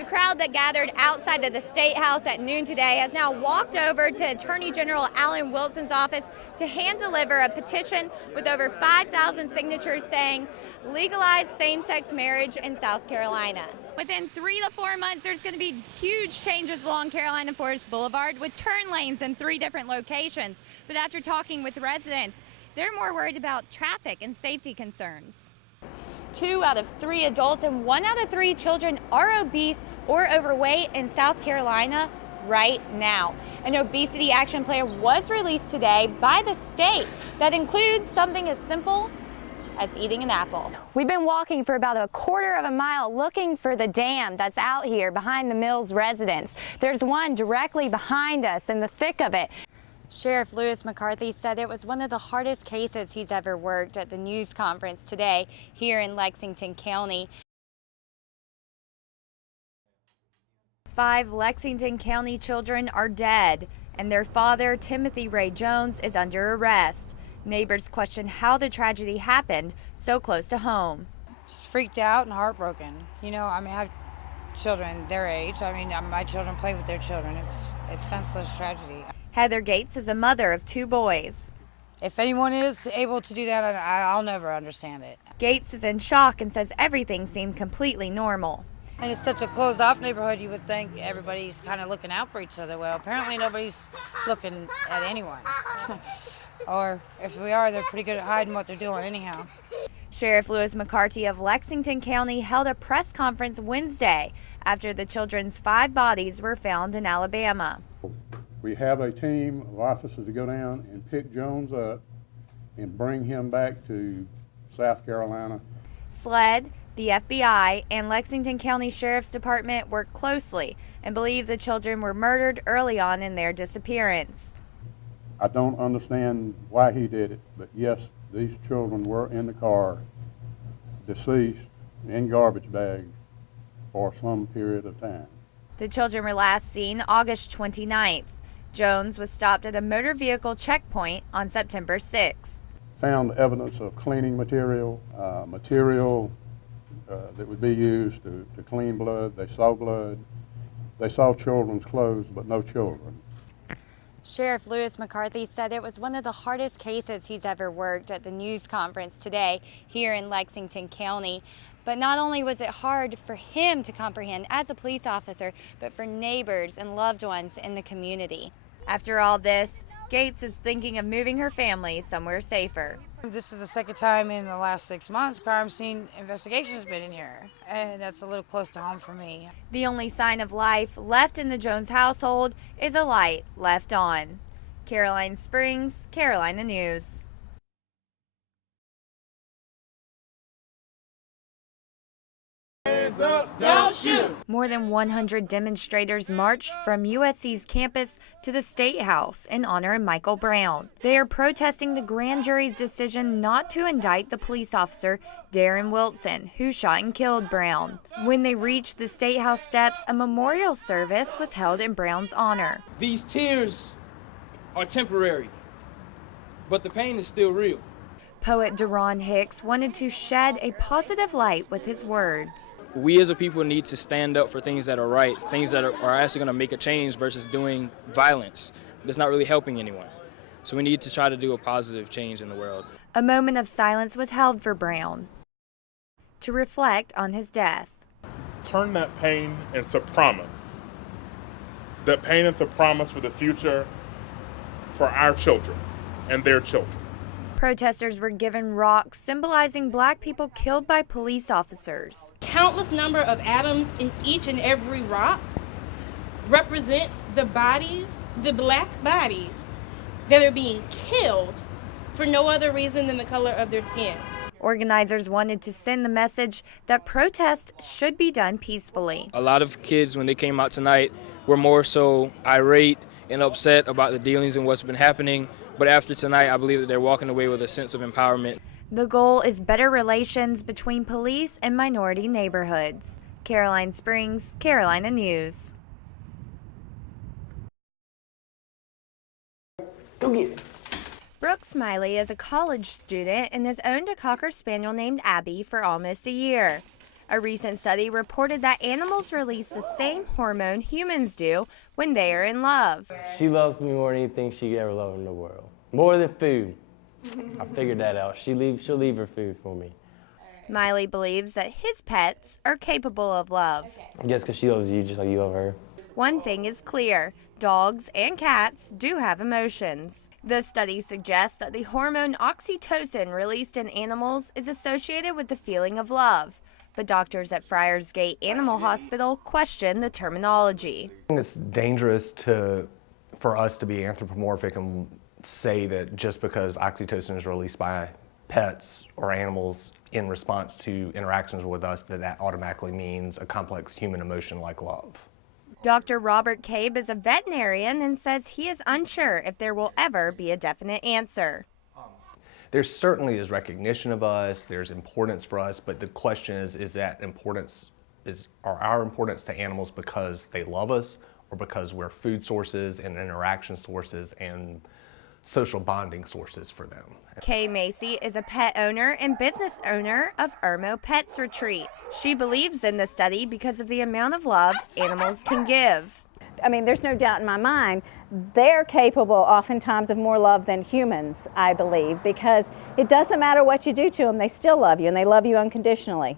The crowd that gathered outside of the State House at noon today has now walked over to Attorney General Alan Wilson's office to hand deliver a petition with over 5,000 signatures saying legalize same-sex marriage in South Carolina. Within 3 to 4 months, there's going to be huge changes along Carolina Forest Boulevard with turn lanes in 3 different locations. But after talking with residents, they're more worried about traffic and safety concerns. 2 out of 3 adults and 1 out of 3 children are obese or overweight in South Carolina right now. An obesity action plan was released today by the state that includes something as simple as eating an apple. We've been walking for about a quarter of a mile looking for the dam that's out here behind the Mills residence. There's one directly behind us in the thick of it. Sheriff Lewis McCarthy said it was one of the hardest cases he's ever worked at the news conference today here in Lexington County. 5 Lexington County children are dead, and their father, Timothy Ray Jones, is under arrest. Neighbors question how the tragedy happened so close to home. Just freaked out and heartbroken. You know, I mean, I have children their age. I mean, my children play with their children. It's senseless tragedy. Heather Gates is a mother of 2 boys. If anyone is able to do that, I'll never understand it. Gates is in shock and says everything seemed completely normal. And it's such a closed-off neighborhood, you would think everybody's kind of looking out for each other. Well, apparently nobody's looking at anyone. Or if we are, they're pretty good at hiding what they're doing anyhow. Sheriff Lewis McCarthy of Lexington County held a press conference Wednesday after the children's 5 bodies were found in Alabama. We have a team of officers to go down and pick Jones up and bring him back to South Carolina. SLED, the FBI, and Lexington County Sheriff's Department worked closely and believe the children were murdered early on in their disappearance. I don't understand why he did it, but yes, these children were in the car, deceased, in garbage bags for some period of time. The children were last seen August 29th. Jones was stopped at a motor vehicle checkpoint on September 6th. Found evidence of cleaning material, that would be used to clean blood. They saw blood. They saw children's clothes, but no children. Sheriff Lewis McCarthy said it was one of the hardest cases he's ever worked at the news conference today here in Lexington County. But not only was it hard for him to comprehend as a police officer, but for neighbors and loved ones in the community. After all this, Gates is thinking of moving her family somewhere safer. This is the second time in the last 6 months crime scene investigation has been in here, and that's a little close to home for me. The only sign of life left in the Jones household is a light left on. Caroline Springs, Carolina News. Hands up, don't shoot. More than 100 demonstrators marched from USC's campus to the State House in honor of Michael Brown. They are protesting the grand jury's decision not to indict the police officer, Darren Wilson, who shot and killed Brown. When they reached the State House steps, a memorial service was held in Brown's honor. These tears are temporary, but the pain is still real. Poet Deron Hicks wanted to shed a positive light with his words. We as a people need to stand up for things that are right, things that are actually going to make a change versus doing violence that's not really helping anyone. So we need to try to do a positive change in the world. A moment of silence was held for Brown to reflect on his death. Turn that pain into promise. That pain into promise for the future for our children and their children. Protesters were given rocks symbolizing black people killed by police officers. Countless number of atoms in each and every rock represent the bodies, the black bodies, that are being killed for no other reason than the color of their skin. Organizers wanted to send the message that protests should be done peacefully. A lot of kids, when they came out tonight, were more so irate and upset about the dealings and what's been happening. But after tonight, I believe that they're walking away with a sense of empowerment. The goal is better relations between police and minority neighborhoods. Caroline Springs, Carolina News. Go get it. Brooke Smiley is a college student and has owned a Cocker Spaniel named Abby for almost a year. A recent study reported that animals release the same hormone humans do when they are in love. She loves me more than anything she could ever love in the world. More than food. I figured that out. She'll leave her food for me. Miley believes that his pets are capable of love. I guess because she loves you just like you love her. One thing is clear, dogs and cats do have emotions. The study suggests that the hormone oxytocin released in animals is associated with the feeling of love. But doctors at Friars Gate Animal Hospital question the terminology. It's dangerous for us to be anthropomorphic and say that just because oxytocin is released by pets or animals in response to interactions with us, that automatically means a complex human emotion like love. Dr. Robert Cabe is a veterinarian and says he is unsure if there will ever be a definite answer. There certainly is recognition of us, there's importance for us, but the question is that importance are our importance to animals because they love us or because we're food sources and interaction sources and social bonding sources for them. Kay Macy is a pet owner and business owner of Irmo Pets Retreat. She believes in the study because of the amount of love animals can give. I mean, there's no doubt in my mind, they're capable oftentimes of more love than humans, I believe, because it doesn't matter what you do to them, they still love you, and they love you unconditionally.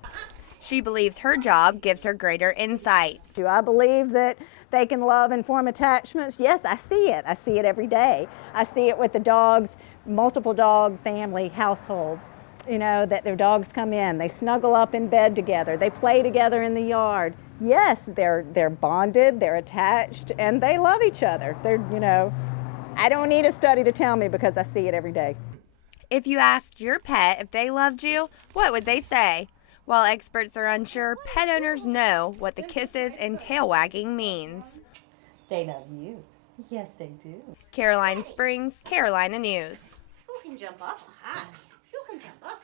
She believes her job gives her greater insight. Do I believe that they can love and form attachments? Yes, I see it. I see it every day. I see it with the dogs, multiple dog family households. You know, that their dogs come in, they snuggle up in bed together, they play together in the yard. Yes, they're bonded, they're attached, and they love each other. I don't need a study to tell me because I see it every day. If you asked your pet if they loved you, what would they say? While experts are unsure, pet owners know what the kisses and tail wagging means. They love you. Yes, they do. Caroline Springs, Carolina News. Who can jump up high? Who can jump up